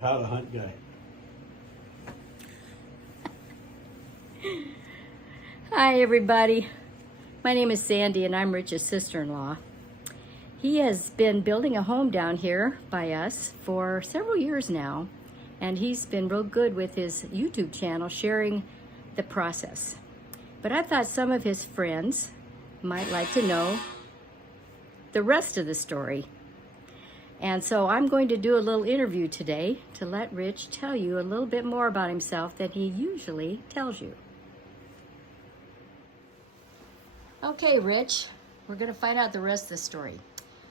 How to hunt guy. Hi everybody, my name is Sandy and I'm Rich's sister-in-law. He has been building a home down here by us for several years now, and he's been real good with his YouTube channel sharing the process. But I thought some of his friends might like to know the rest of the story. And so I'm going to do a little interview today to let Rich tell you a little bit more about himself than he usually tells you. Okay, Rich, we're going to find out the rest of the story.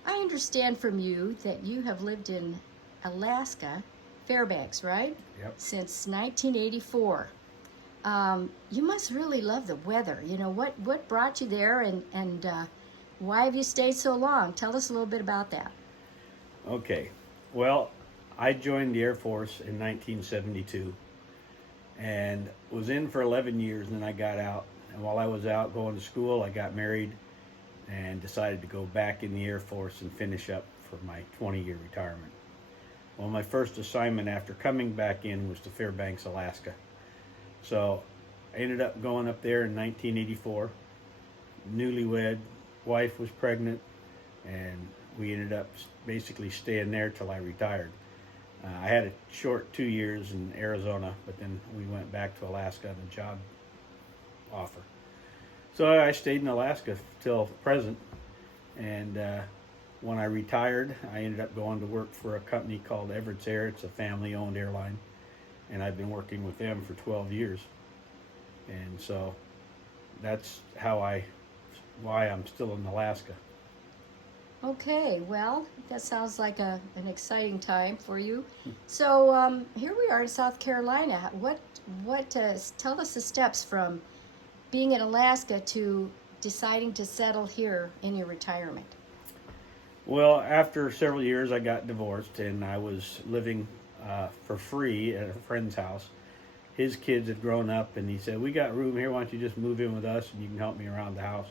I understand from you that you have lived in Alaska, Fairbanks, right? Yep. Since 1984. You must really love the weather. You know, what brought you there and why have you stayed so long? Tell us a little bit about that. Okay. Well, I joined the Air Force in 1972 and was in for 11 years, and then I got out. And while I was out going to school, I got married and decided to go back in the Air Force and finish up for my 20-year retirement. Well, my first assignment after coming back in was to Fairbanks, Alaska. So I ended up going up there in 1984. Newlywed, wife was pregnant, and we ended up basically staying there till I retired. I had a short 2 years in Arizona, but then we went back to Alaska on a job offer. So I stayed in Alaska till present, and when I retired, I ended up going to work for a company called Everett's Air. It's a family-owned airline, and I've been working with them for 12 years. And so that's why I'm still in Alaska. Okay, well, that sounds like an exciting time for you. So here we are in South Carolina. Tell us the steps from being in Alaska to deciding to settle here in your retirement. Well, after several years, I got divorced, and I was living for free at a friend's house. His kids had grown up, and he said, "We got room here. Why don't you just move in with us, and you can help me around the house,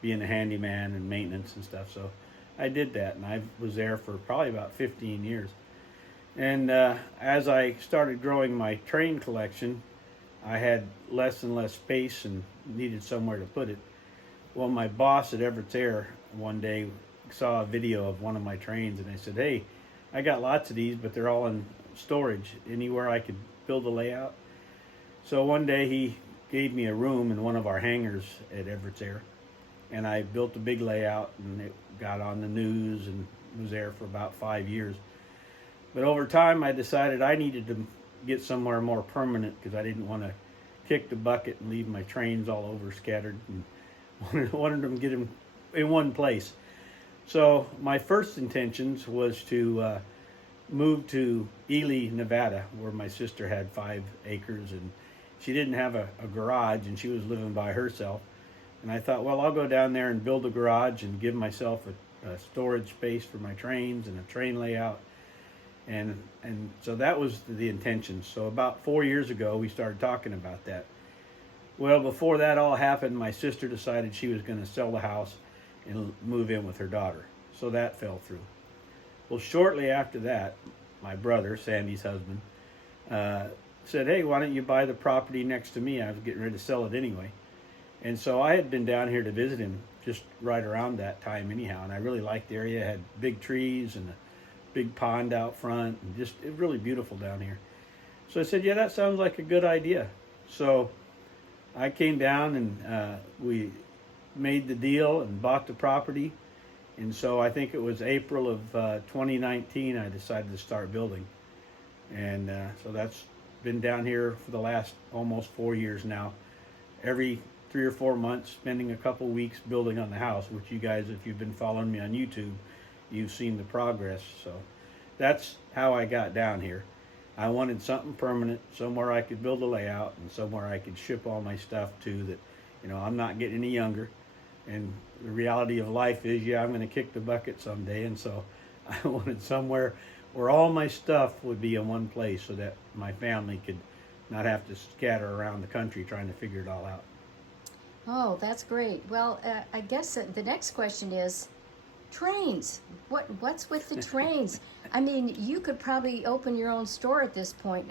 being a handyman and maintenance and stuff." So I did that, and I was there for probably about 15 years. And as I started growing my train collection, I had less and less space and needed somewhere to put it. Well, my boss at Everett's Air one day saw a video of one of my trains, and I said, "Hey, I got lots of these, but they're all in storage. Anywhere I could build a layout?" So one day he gave me a room in one of our hangars at Everett's Air, and I built a big layout, and it got on the news and was there for about 5 years. But over time, I decided I needed to get somewhere more permanent because I didn't want to kick the bucket and leave my trains all over scattered, and wanted them to get them in one place. So my first intentions was to move to Ely, Nevada, where my sister had 5 acres, and she didn't have a garage, and she was living by herself. And I thought, well, I'll go down there and build a garage and give myself a storage space for my trains and a train layout. And so that was the intention. So about 4 years ago, we started talking about that. Well, before that all happened, my sister decided she was going to sell the house and move in with her daughter. So that fell through. Well, shortly after that, my brother, Sandy's husband, said, "Hey, why don't you buy the property next to me?" I was getting ready to sell it anyway. And so I had been down here to visit him just right around that time anyhow, and I really liked the area. It had big trees and a big pond out front, and just it was really beautiful down here. So I said, "Yeah, that sounds like a good idea." So I came down, and we made the deal and bought the property. And so I think it was April of 2019 I decided to start building. And so that's been down here for the last almost 4 years now. Every 3 or 4 months, spending a couple weeks building on the house, which you guys, if you've been following me on YouTube, you've seen the progress. So that's how I got down here. I wanted something permanent, somewhere I could build a layout, and somewhere I could ship all my stuff to. That, you know, I'm not getting any younger, and the reality of life is, yeah, I'm going to kick the bucket someday. And so I wanted somewhere where all my stuff would be in one place, so that my family could not have to scatter around the country trying to figure it all out. Oh, that's great. Well, I guess the next question is, Trains. What's with the trains? I mean, you could probably open your own store at this point.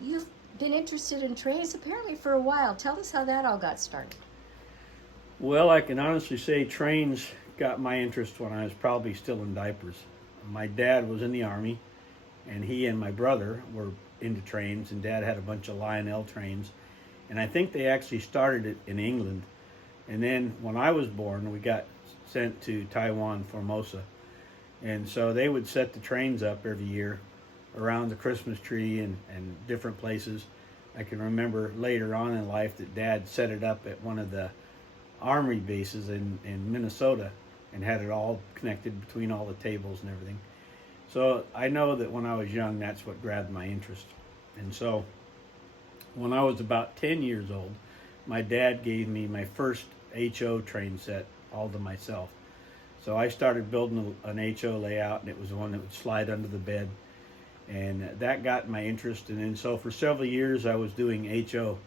You've been interested in trains apparently for a while. Tell us how that all got started. Well, I can honestly say trains got my interest when I was probably still in diapers. My dad was in the Army, and he and my brother were into trains, and Dad had a bunch of Lionel trains. And I think they actually started it in England. And then when I was born, we got sent to Taiwan, Formosa. And so they would set the trains up every year around the Christmas tree and different places. I can remember later on in life that Dad set it up at one of the Army bases in Minnesota and had it all connected between all the tables and everything. So I know that when I was young, that's what grabbed my interest. And so when I was about 10 years old, my dad gave me my first HO train set all to myself. So I started building an HO layout, and it was the one that would slide under the bed. And that got my interest. And then so for several years, I was doing HO.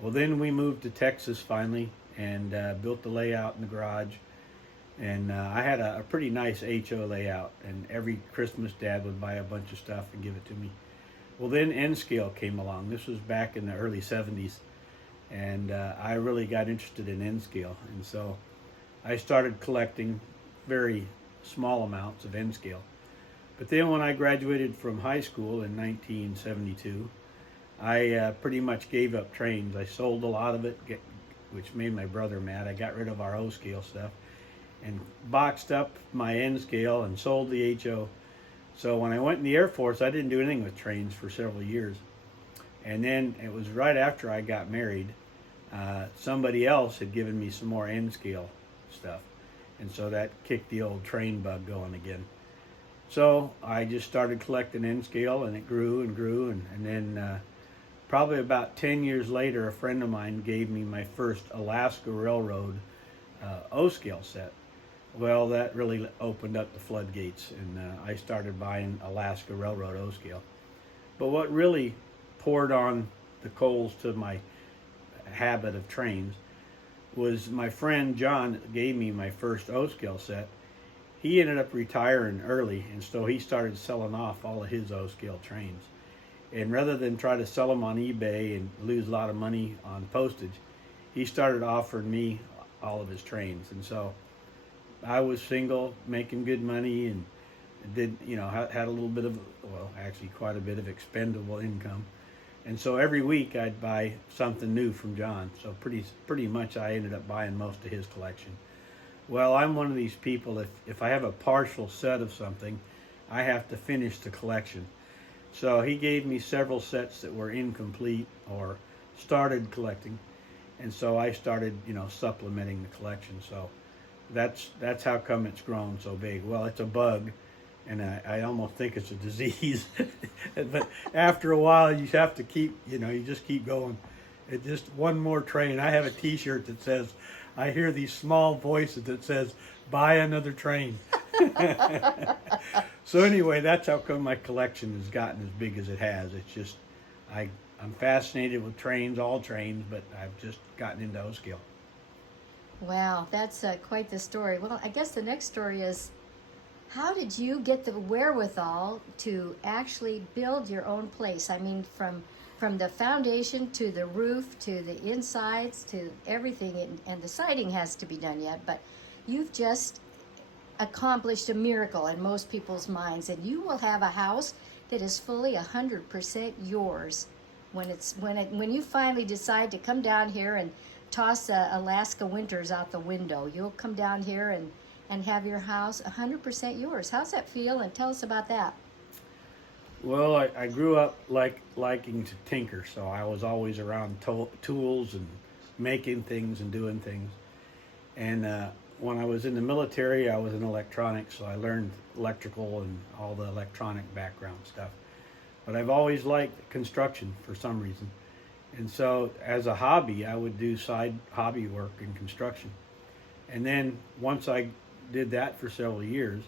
Well, then we moved to Texas finally and built the layout in the garage. And I had a pretty nice HO layout. And every Christmas, Dad would buy a bunch of stuff and give it to me. Well, then N-Scale came along. This was back in the early 70s. And I really got interested in N-Scale. And so I started collecting very small amounts of N-Scale. But then when I graduated from high school in 1972, I pretty much gave up trains. I sold a lot of it, which made my brother mad. I got rid of our O-scale stuff and boxed up my N-Scale and sold the HO. So when I went in the Air Force, I didn't do anything with trains for several years. And then it was right after I got married, somebody else had given me some more N-Scale stuff. And so that kicked the old train bug going again. So I just started collecting N-Scale, and it grew and grew. And then probably about 10 years later, a friend of mine gave me my first Alaska Railroad O-Scale set. Well, that really opened up the floodgates, and I started buying Alaska Railroad O-Scale. But what really poured on the coals to my habit of trains was my friend John that gave me my first O-Scale set. He ended up retiring early, and so he started selling off all of his O-Scale trains. And rather than try to sell them on eBay and lose a lot of money on postage, he started offering me all of his trains. And so I was single, making good money, and had a little bit of, well, actually quite a bit of expendable income. And so every week I'd buy something new from John. So pretty much I ended up buying most of his collection. Well, I'm one of these people, if I have a partial set of something, I have to finish the collection. So he gave me several sets that were incomplete or started collecting. And so I started, supplementing the collection. So that's how come it's grown so big. Well, it's a bug, and I almost think it's a disease. But after a while, you have to keep, you just keep going. It just one more train. I have a T-shirt that says, I hear these small voices that says, buy another train. So anyway, that's how come my collection has gotten as big as it has. It's just, I'm fascinated with trains, all trains, but I've just gotten into O-Scale. Wow, that's quite the story. Well, I guess the next story is, how did you get the wherewithal to actually build your own place? I mean, from the foundation to the roof to the insides to everything, and the siding has to be done yet, but you've just accomplished a miracle in most people's minds, and you will have a house that is fully 100% yours when you finally decide to come down here and toss Alaska winters out the window. You'll come down here and have your house 100% yours. How's that feel? And tell us about that. Well, I grew up liking to tinker, so I was always around tools and making things and doing things. And when I was in the military, I was in electronics, so I learned electrical and all the electronic background stuff. But I've always liked construction for some reason. And so as a hobby, I would do side hobby work in construction. And then once I did that for several years,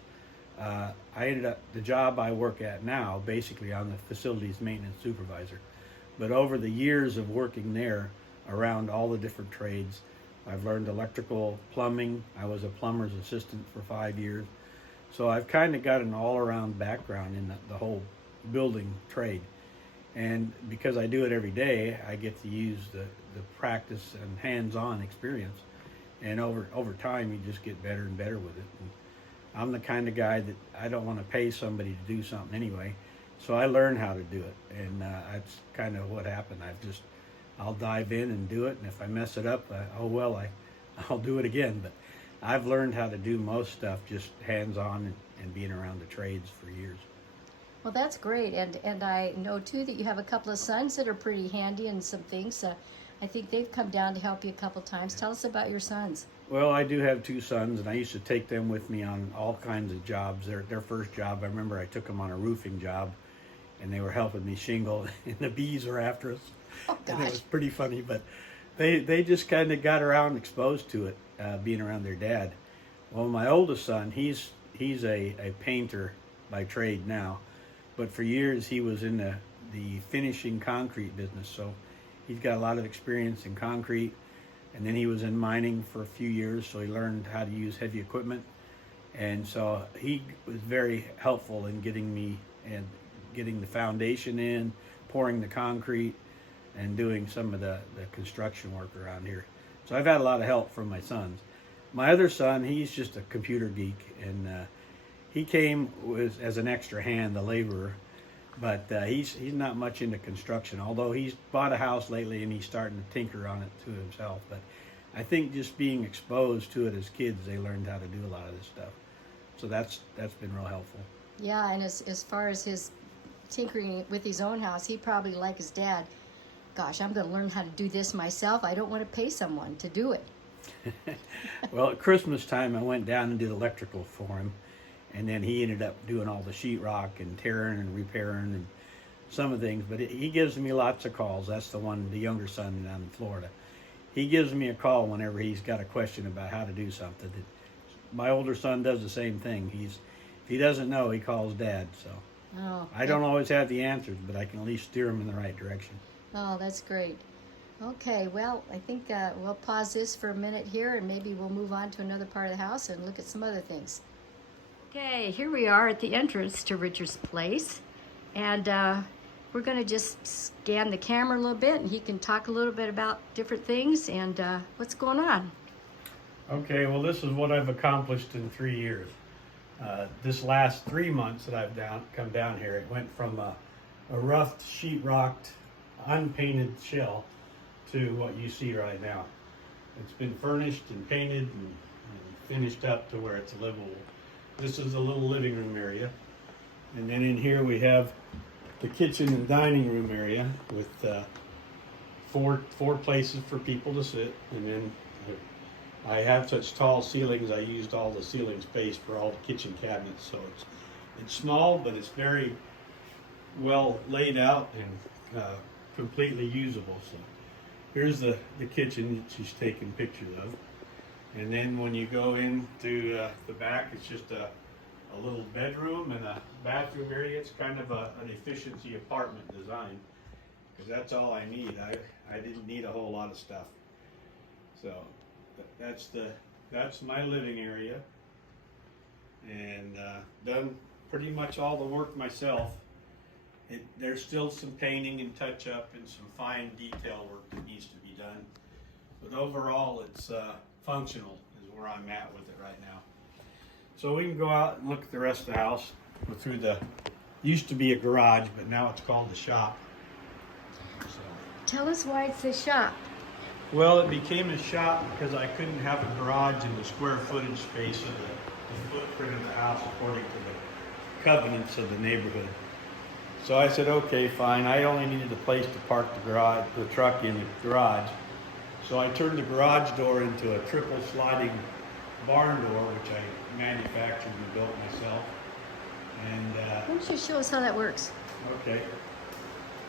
I ended up, the job I work at now, basically I'm the facilities maintenance supervisor. But over the years of working there around all the different trades, I've learned electrical, plumbing. I was a plumber's assistant for 5 years. So I've kind of got an all-around background in the whole building trade. And because I do it every day, I get to use the practice and hands-on experience. And over time, you just get better and better with it. And I'm the kind of guy that I don't want to pay somebody to do something anyway. So I learn how to do it. And that's kind of what happened. I'll dive in and do it. And if I mess it up, I'll do it again. But I've learned how to do most stuff just hands-on and being around the trades for years. Well, that's great, and I know too that you have a couple of sons that are pretty handy in some things. I think they've come down to help you a couple times. Tell us about your sons. Well, I do have two sons, and I used to take them with me on all kinds of jobs. Their first job, I remember I took them on a roofing job, and they were helping me shingle, and the bees were after us. Oh, gosh. And it was pretty funny, but they just kind of got around exposed to it, being around their dad. Well, my oldest son, he's a painter by trade now, but for years he was in the finishing concrete business, so he's got a lot of experience in concrete. And then he was in mining for a few years, so he learned how to use heavy equipment. And so he was very helpful in getting the foundation in, pouring the concrete, and doing some of the construction work around here. So I've had a lot of help from my sons. My other son, he's just a computer geek, and he came as an extra hand, the laborer. But he's not much into construction, although he's bought a house lately and he's starting to tinker on it to himself. But I think just being exposed to it as kids, they learned how to do a lot of this stuff. So that's been real helpful. Yeah, and as far as his tinkering with his own house, he probably, like his dad, gosh, I'm going to learn how to do this myself. I don't want to pay someone to do it. Well, at Christmas time, I went down and did electrical for him. And then he ended up doing all the sheetrock and tearing and repairing and some of the things. But he gives me lots of calls. That's the younger son down in Florida. He gives me a call whenever he's got a question about how to do something. My older son does the same thing. If he doesn't know, he calls Dad. So I don't always have the answers, but I can at least steer him in the right direction. Oh, that's great. Okay, well, I think we'll pause this for a minute here, and maybe we'll move on to another part of the house and look at some other things. Okay, here we are at the entrance to Richard's place, and we're going to just scan the camera a little bit, and he can talk a little bit about different things and what's going on. Okay, well, this is what I've accomplished in 3 years. This last 3 months that I've come down here, it went from a roughed, sheetrocked, unpainted shell to what you see right now. It's been furnished and painted and finished up to where it's livable. This is a little living room area. And then in here we have the kitchen and dining room area with four places for people to sit. And then I have such tall ceilings, I used all the ceiling space for all the kitchen cabinets. So it's small, but it's very well laid out and completely usable. So here's the kitchen that she's taking pictures of. And then when you go into the back, it's just a little bedroom and a bathroom area. It's kind of an efficiency apartment design, because that's all I need. I didn't need a whole lot of stuff. So that's my living area, and done pretty much all the work myself. There's still some painting and touch up and some fine detail work that needs to be done, but overall it's functional is where I'm at with it right now. So we can go out and look at the rest of the house. Go through used to be a garage, but now it's called the shop. So, Tell us why it's a shop. well, it became a shop because I couldn't have a garage in the square footage space of the footprint of the house according to the covenants of the neighborhood. So I said, okay, fine. I only needed a place to park the truck in the garage. So I turned the garage door into a triple sliding barn door, which I manufactured and built myself. And Why don't you show us how that works? okay.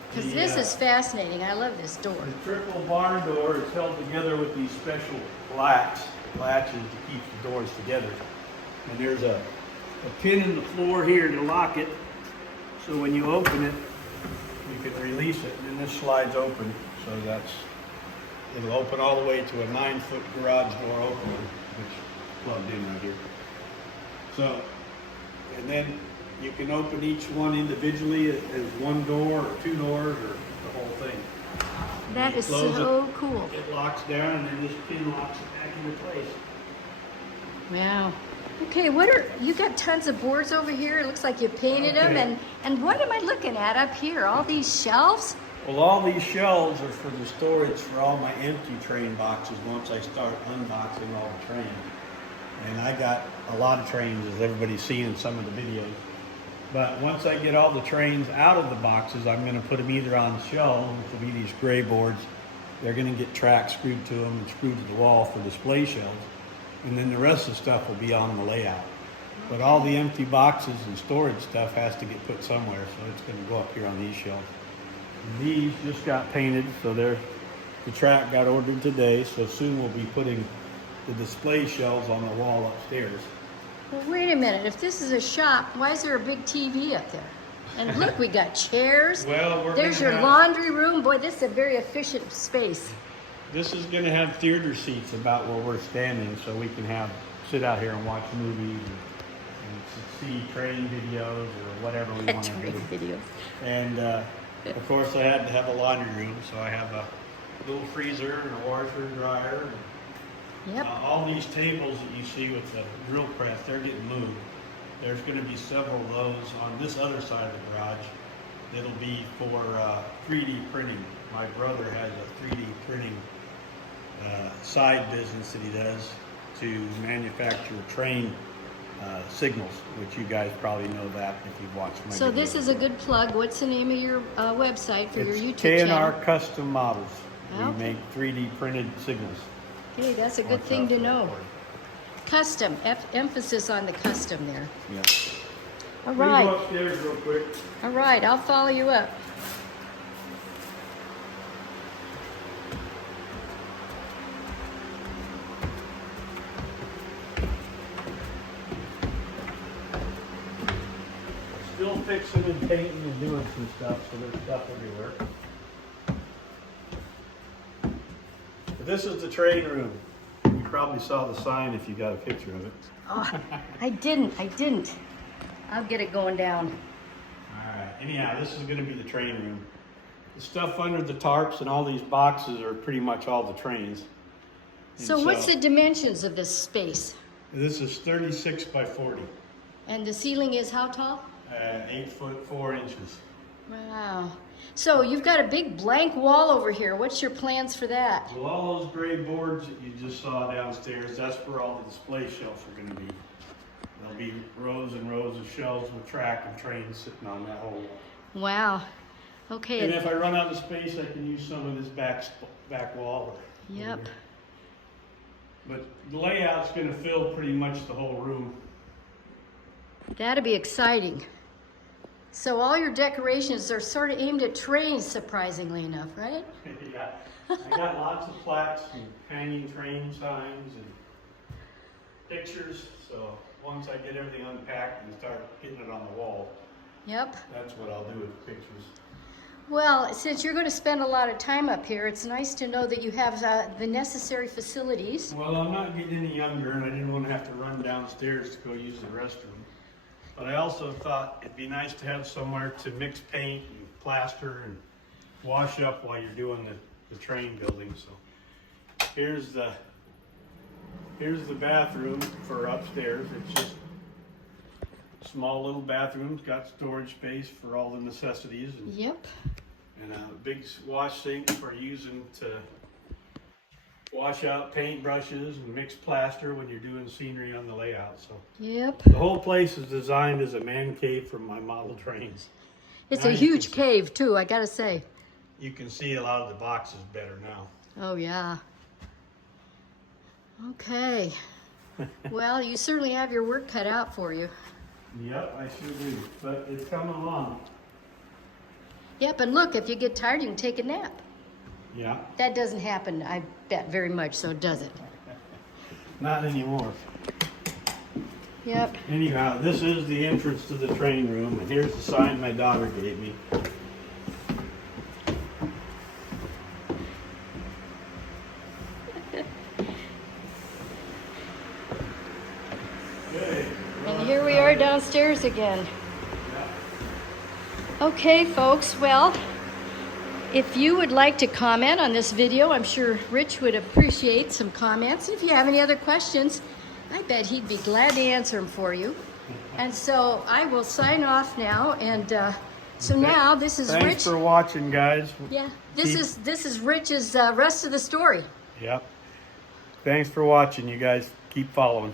Because this is fascinating. I love this door. The triple barn door is held together with these special latches to keep the doors together. And there's a pin in the floor here to lock it. So when you open it, you can release it, and then this slides open. So It'll open all the way to a 9-foot garage door opener, which is plugged in right here. So, and then you can open each one individually as one door or two doors or the whole thing. That is Close so cool. It locks down and then this pin locks it back into place. Wow. Okay, you got tons of boards over here. It looks like you painted them. Okay. And what am I looking at up here? All these shelves? Well, all these shelves are for the storage for all my empty train boxes once I start unboxing all the trains. And I got a lot of trains, as everybody's seen in some of the videos. But once I get all the trains out of the boxes, I'm going to put them either on shelves, which will be these gray boards. They're going to get tracks screwed to them and screwed to the wall for display shelves. And then the rest of the stuff will be on the layout. But all the empty boxes and storage stuff has to get put somewhere, so it's going to go up here on these shelves. And these just got painted, so the track got ordered today, so soon we'll be putting the display shelves on the wall upstairs. Well, wait a minute. If this is a shop, why is there a big TV up there? And look, we got chairs. Well, there's gonna your have- laundry room. Boy, this is a very efficient space. This is going to have theater seats about where we're standing, so we can sit out here and watch movies and see train videos or whatever we want to Train do. videos. And of course, I had to have a laundry room, so I have a little freezer and a washer and dryer. Yep. All these tables that you see with the drill press, they're getting moved. There's going to be several of those on this other side of the garage. It'll be for 3D printing. My brother has a 3D printing side business that he does to manufacture train signals, which you guys probably know that if you've watched my So videos. this is a good plug. What's the name of your website for your It's YouTube K&R channel? Custom Models. Okay. We make 3D printed signals. Okay, that's a good Watch thing out to for know. that word. Custom, emphasis on the custom there. Yeah. All We go right, upstairs real quick. all right, I'll follow you up. Still fixing and painting and doing some stuff, so there's stuff everywhere. But this is the train room. You probably saw the sign if you got a picture of it. Oh, I didn't. I'll get it going down. Alright, anyhow, this is going to be the train room. The stuff under the tarps and all these boxes are pretty much all the trains. And So what's the dimensions of this space? This is 36 by 40, And the ceiling is how tall? 8 foot 4 inches. Wow. So you've got a big blank wall over here. What's your plans for that? Well, all those gray boards that you just saw downstairs, that's where all the display shelves are going to be. There'll be rows and rows of shelves with track and trains sitting on that whole wall. Wow. And Okay. if I run out of space, I can use some of this back wall. Yep. But the layout's going to fill pretty much the whole room. That'd be exciting. So all your decorations are sort of aimed at trains, surprisingly enough, right? Yeah. I got lots of plaques and hanging train signs and pictures. So once I get everything unpacked and start getting it on the wall, Yep. that's what I'll do with the pictures. Well, since you're going to spend a lot of time up here, it's nice to know that you have the necessary facilities. Well, I'm not getting any younger, and I didn't want to have to run downstairs to go use the restroom. But I also thought it'd be nice to have somewhere to mix paint and plaster and wash up while you're doing the train building. So here's the bathroom for upstairs. It's just a small little bathroom. It's got storage space for all the necessities Yep. and a big wash sink for using to wash out paint brushes and mix plaster when you're doing scenery on the layout. So Yep. the whole place is designed as a man cave for my model trains. It's Now a you huge can- cave, too, I got to say. You can see a lot of the boxes better now. Oh, yeah. Okay. Well, you certainly have your work cut out for you. Yep, I sure do. But it's coming along. Yep, and look, if you get tired, you can take a nap. Yeah, That doesn't happen, I bet, very much, so does it? not anymore. Yep. Anyhow, this is the entrance to the train room, and here's the sign my daughter gave me. downstairs again. Okay, folks, well, if you would like to comment on this video, I'm sure Rich would appreciate some comments. If you have any other questions, I bet he'd be glad to answer them for you. And so I will sign off now. And so now this is Thanks Rich. for watching, guys. Yeah, this is Rich's rest of the story. Yep. Thanks for watching, you guys. Keep following.